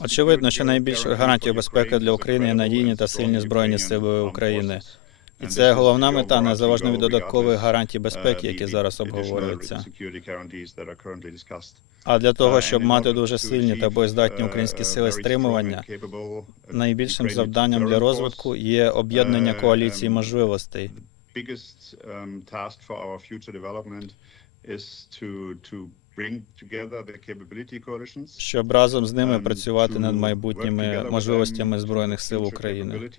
Очевидно, що найбільшою гарантією безпеки для України є надійні та сильні збройні сили України. І це головна мета незалежно від додаткових гарантій безпеки, які зараз обговорюються. А для того, щоб мати дуже сильні та боєздатні українські сили стримування, найбільшим завданням для розвитку є об'єднання коаліції можливостей. Um, is to to bring together the capability coalitions. щоб разом з ними um, працювати над майбутніми можливостями збройних сил України.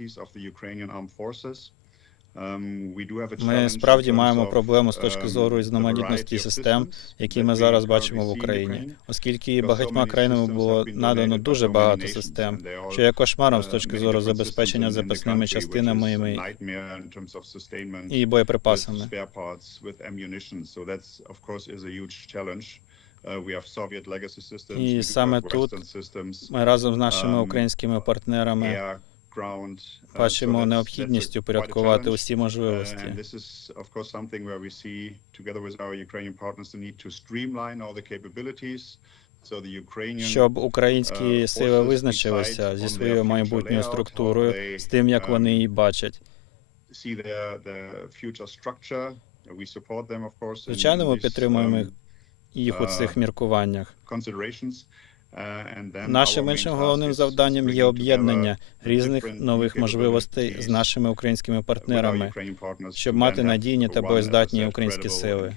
Ми справді маємо проблему з точки um, зору різноманітності систем, які ми зараз бачимо в Україні, оскільки багатьма країнами було надано дуже багато систем, що є кошмаром з uh, точки зору забезпечення запасними частинами і- боєприпасами. Uh. І саме тут Ми разом з нашими um, українськими партнерами. Uh, бачимо необхідність упорядкувати усі Uh, можливості. Щоб українські uh, сили визначилися зі своєю майбутньою структурою, з тим, як вони um, її бачать. Звичайно, ми підтримуємо um, їх у цих міркуваннях. Uh, Нашим іншим головним завданням є об'єднання різних нових можливостей з нашими українськими партнерами, щоб мати надійні та боєздатні українські сили.